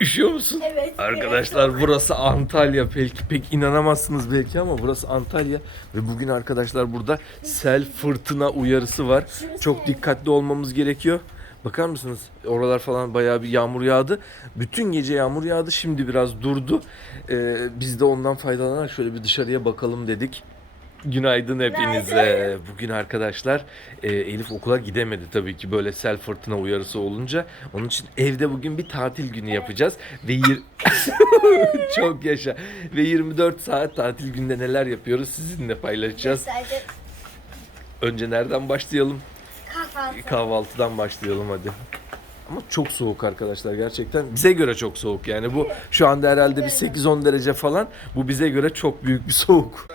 Üşüyor musun? Evet. Arkadaşlar burası Antalya. Pek, pek inanamazsınız belki ama burası Antalya. Ve bugün arkadaşlar burada sel fırtına uyarısı var. Çok dikkatli olmamız gerekiyor. Bakar mısınız? Oralar falan bayağı bir yağmur yağdı. Bütün gece yağmur yağdı. Şimdi biraz durdu. Ee, biz de ondan faydalanarak şöyle bir dışarıya bakalım dedik. Günaydın hepinize. Bugün arkadaşlar e, Elif okula gidemedi tabii ki böyle sel fırtına uyarısı olunca. Onun için evde bugün bir tatil günü yapacağız. Ve yir- çok yaşa. Ve 24 saat tatil günde neler yapıyoruz sizinle paylaşacağız. Önce nereden başlayalım? kahvaltı. Kahvaltıdan başlayalım hadi. Ama çok soğuk arkadaşlar gerçekten. Bize göre çok soğuk yani bu şu anda herhalde bir 8-10 derece falan. Bu bize göre çok büyük bir soğuk.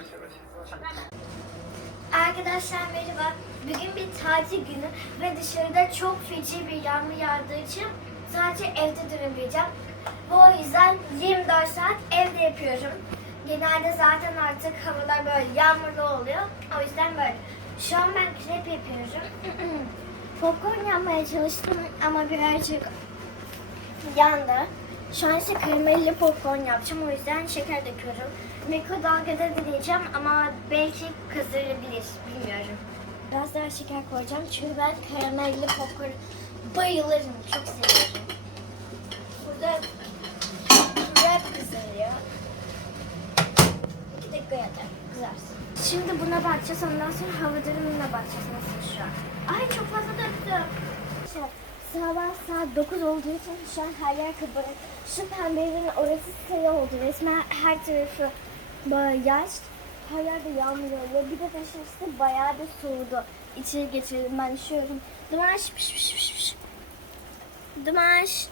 Arkadaşlar merhaba. Bugün bir tatil günü ve dışarıda çok feci bir yağmur yağdığı için sadece evde durabileceğim. Bu yüzden 24 saat evde yapıyorum. Genelde zaten artık havalar böyle yağmurlu oluyor. O yüzden böyle. Şu an ben krep yapıyorum. Popcorn yapmaya çalıştım ama birazcık yandı. Şu an ise karamelli popcorn yapacağım. O yüzden şeker döküyorum. Mikrodalgada deneyeceğim ama belki kızdırabilir. Bilmiyorum. Biraz daha şeker koyacağım. Çünkü ben karamelli popcorn bayılırım. Çok seviyorum. Burada wrap kızarıyor. İki dakika yeter. Kızarsın. Şimdi buna bakacağız. Ondan sonra hava durumuna bakacağız. Nasıl şu an? Ay çok fazla döktüm. İşte sabah saat 9 olduğu için şu an her yer kabarık. Şu pembenin orası sayı oldu. Resmen her tarafı böyle yaş. Her yerde yağmur yağıyor. Bir de dışarısı bayağı bir soğudu. İçeri geçirdim ben üşüyorum. Dumaş piş piş piş piş. Dumaş.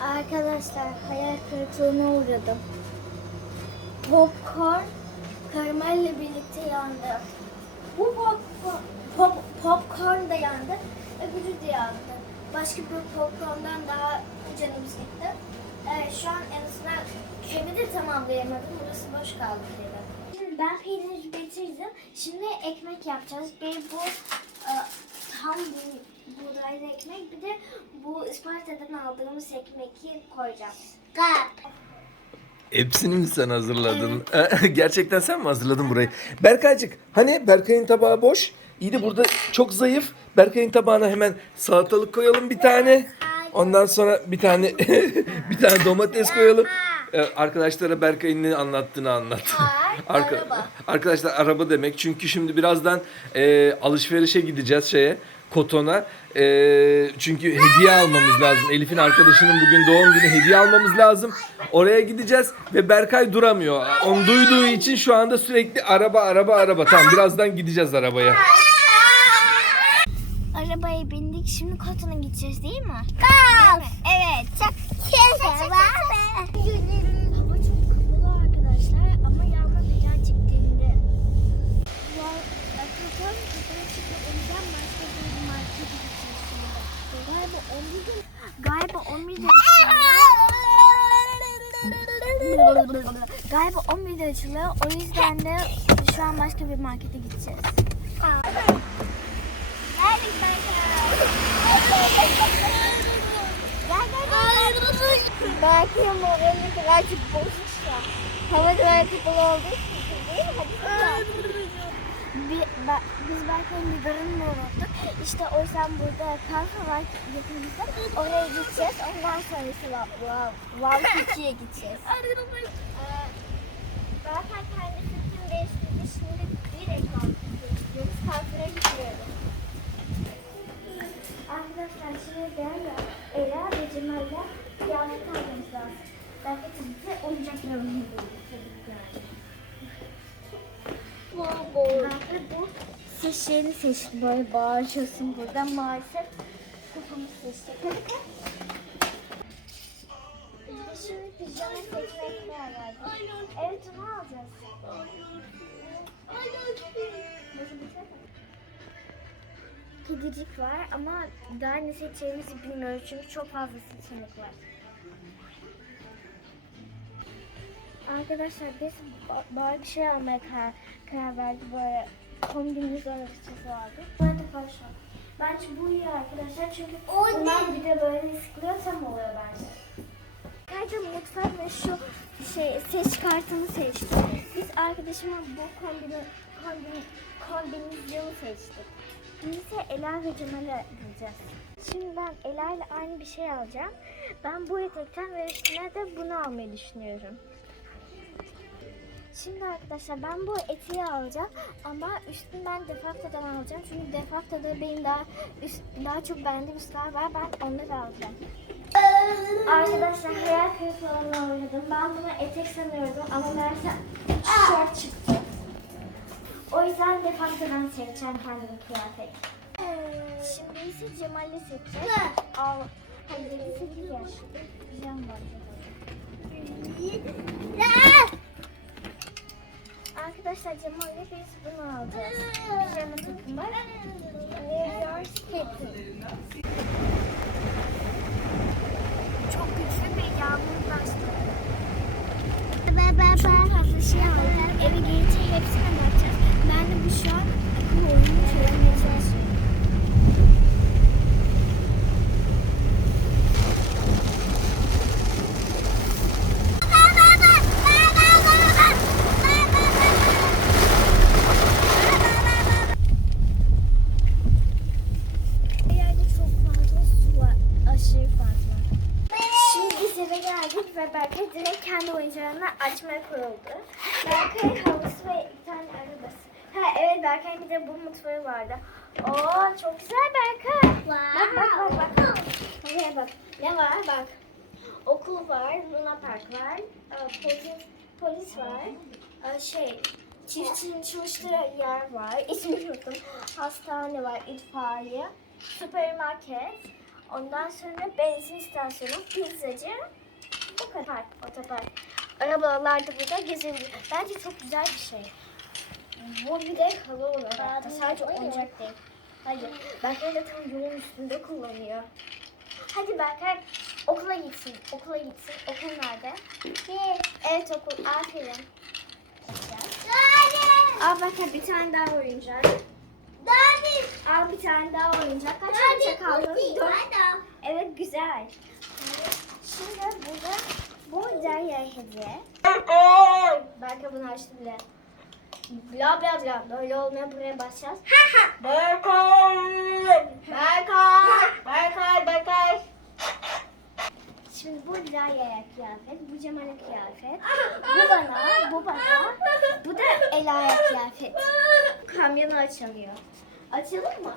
Arkadaşlar hayal kırıklığına uğradım. Popcorn karamelle birlikte yandı. Bu popcorn, pop, popcorn da yandı. Öbürü de yandı. Başka bir popcorndan daha canımız gitti. Ee, şu an en azından kemi de tamamlayamadım. Burası boş kaldı dedim. Şimdi ben peyniri bitirdim. Şimdi ekmek yapacağız. Bir bu e, tam bu buğdaylı ekmek bir de bu Isparta'dan aldığımız ekmeği koyacağım. Kap. Hepsini mi sen hazırladın? Gerçekten sen mi hazırladın burayı? Berkaycık hani Berkay'ın tabağı boş. İyi de burada çok zayıf. Berkay'ın tabağına hemen salatalık koyalım bir tane. Ondan sonra bir tane bir tane domates koyalım. Ee, arkadaşlara Berkay'ın ne anlattığını anlat. Araba. Arkadaşlar araba demek. Çünkü şimdi birazdan e, alışverişe gideceğiz şeye. Kotona. E, çünkü hediye almamız lazım. Elif'in arkadaşının bugün doğum günü hediye almamız lazım. Oraya gideceğiz ve Berkay duramıyor. Onu duyduğu için şu anda sürekli araba araba araba. Tamam birazdan gideceğiz arabaya. Arabaya bindik. Şimdi Koton'a gideceğiz değil mi? Kal. Evet. Çok güzel. Hava çok kapalı arkadaşlar ama yağmur birazcık dindi. Ya, Koton yukarı çıktı. O yüzden başka bir markete gideceğiz şimdi. Galiba 11'de Galiba 11'de açılıyor. Galiba 11'de açılıyor. O yüzden de şu an başka bir markete gideceğiz. Geldik Belki morali birazcık bozuk ya. Hava birazcık bol olduğu için değil mi? Hadi bir, ba- biz belki biberini unuttuk. İşte o yüzden burada kafe var yakınımızda. Oraya gideceğiz. Ondan sonrası Wow, wow Cookie'ye gideceğiz. Ee, Zaten kendi fikrim değiştirdi. Şimdi direkt gidiyoruz. Kafeye gidiyoruz. Arkadaşlar şimdi ben de Ela ve Cemal'le kıyafet almamız lazım. Belki oyuncaklarını buluruz. Belki bu seçtim. Böyle bağırıyorsun burada. Maalesef kafamı seçtik. Şimdi pijama seçmeye karar verdim. Evet onu alacağız. Kedicik var ama daha ne seçeceğimizi bilmiyoruz çünkü çok fazla seçenek var. Arkadaşlar biz bana bir şey almaya karar, karar verdik böyle kombinimiz arabacısı vardı. Böyle toplaşalım. Bence bu iyi arkadaşlar çünkü o bunlar bir de böyle sıkılıyor tam oluyor bence. Arkadaşlar mutfak ve şu şey seç kartını seçtik. Biz arkadaşıma bu kombini kombini kombinizyonu seçtik. Şimdi Ela ve Cemal'e gideceğiz. Şimdi ben Ela ile aynı bir şey alacağım. Ben bu etekten ve üstüne de bunu almayı düşünüyorum. Şimdi arkadaşlar ben bu eteği alacağım ama üstünü ben defaktodan alacağım. Çünkü defaktoda benim daha üst, daha çok beğendiğim üstler var. Ben onları alacağım. Arkadaşlar hayal kırıklığına uğradım. Ben bunu etek sanıyordum ama meğerse şort çıktı. O yüzden defaktodan seçeceğim kendime kıyafet. Şimdi ise Cemal'i seçeceğiz. Al. Hayır 8 yaş. Güzel var. Arkadaşlar Cemal'le biz bunu alacağız. Pijama your skating. Çok güçlü bir yağmur bastı. Çok fazla şey aldım. Eve gelince hepsine bakacağız. Ben de bu şu an akıl oyunu çözmeye çalışıyorum. Yerde çok fazla su var. Aşırı fazla. Şimdi biz eve geldik ve Berkay direkt kendi oyuncağını açmaya koyuldu. Berkay halısı ve bir tane arabası. Ha evet Berkay'ın bir de bu mutfağı vardı. Oo çok güzel Berkay. Bak bak bak bak. Buraya bak. Ne var bak. Okul var, Luna Park var, e, polis, polis var, e, şey, çiftçinin çalıştığı yer var, ismini unuttum, hastane var, itfaiye, süpermarket, ondan sonra benzin istasyonu, pizzacı, bu kadar otopark. Arabalar da burada gezebilir. Bence çok güzel bir şey. Bu bir de halı olarak da sadece oyuncak değil. Hayır, Berkay de tam yolun üstünde kullanıyor. Hadi Berkay okula gitsin, okula gitsin. Okul nerede? Evet okul, aferin. Al Berkay bir tane daha oyuncak. Al bir tane daha oyuncak. Kaç oyuncak aldın? Dört. Evet güzel. Şimdi burada bu Derya hediye. Berkay bunu açtı bile. Bla bla bla. Böyle olmaya buraya basacağız. Berkay! Berkay! Berkay! Berkay! Şimdi bu Dilara'ya kıyafet, bu Cemal'e kıyafet, bu bana, bu bana, bu da Ela'ya kıyafet. Kamyonu açamıyor. Açalım mı?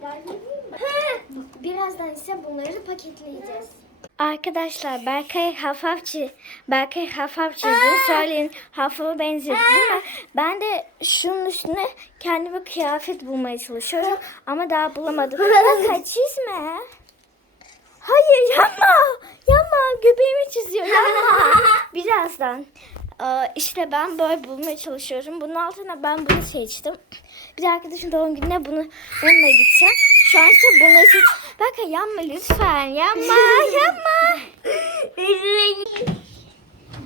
Edeyim mi? Birazdan ise bunları paketleyeceğiz. Arkadaşlar Berkay hafafçı, Berkay hafafçı söyleyin hafafa değil mi? Ben de şunun üstüne kendime kıyafet bulmaya çalışıyorum ama daha bulamadım. Berkay çizme. Hayır yapma. Yapma göbeğimi çiziyor. Yapma. Birazdan. Ee, işte ben böyle bulmaya çalışıyorum. Bunun altına ben bunu seçtim. Bir arkadaşın doğum gününe bunu bununla gideceğim. Şu an ise bunu seç. Bak yapma lütfen. Yapma. Yapma.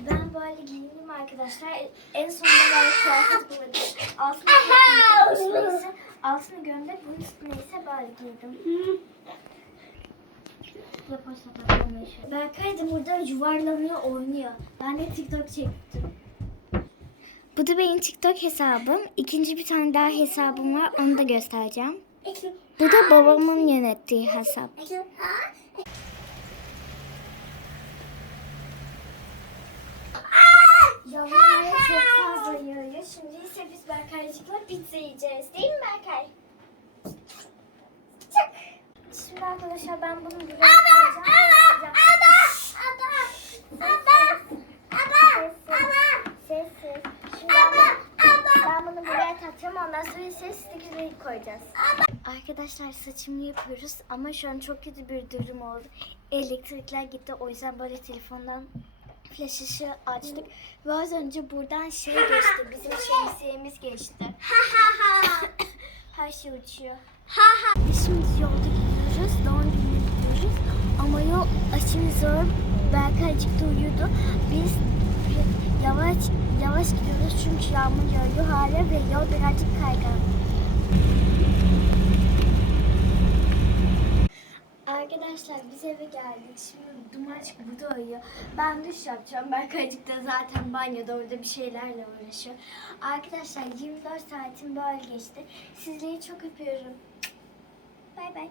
ben böyle giyindim arkadaşlar. En sonunda böyle kıyafet buladım. Altına üstüne ise. Bunun üstüne ise böyle giydim. Yaparsa bakmamaya Berkay da burada yuvarlanıyor, oynuyor. Ben de TikTok çektim. Bu da benim TikTok hesabım. İkinci bir tane daha hesabım var. Onu da göstereceğim. Bu da babamın yönettiği hesap. Yağmur çok fazla yağıyor. Şimdi ise biz Berkaycıkla pizza yiyeceğiz. Değil mi Berkay? Çık. Şimdi arkadaşlar ben bunu buraya koyacağım. Sessiz. Şimdi ben, bunu buraya takacağım. Ondan sonra ses sticker'ı koyacağız. Arkadaşlar saçımı yapıyoruz ama şu an çok kötü bir durum oldu. Elektrikler gitti. O yüzden böyle telefondan flash ışığı açtık. Ve az önce buradan şey geçti. Bizim şemsiyemiz geçti. Her şey uçuyor. Şimdi yolda gidiyoruz. Doğum gününe gidiyoruz. Ama yol aşırı zor. Berkaycık da uyudu. Biz yavaş yavaş gidiyoruz çünkü yağmur yağıyor hala ve yol birazcık kaygan. Arkadaşlar biz eve geldik. Şimdi Dumançık burada uyuyor. Ben duş yapacağım. Berkaycık da zaten banyoda orada bir şeylerle uğraşıyor. Arkadaşlar 24 saatim böyle geçti. Sizleri çok öpüyorum. Bay bay.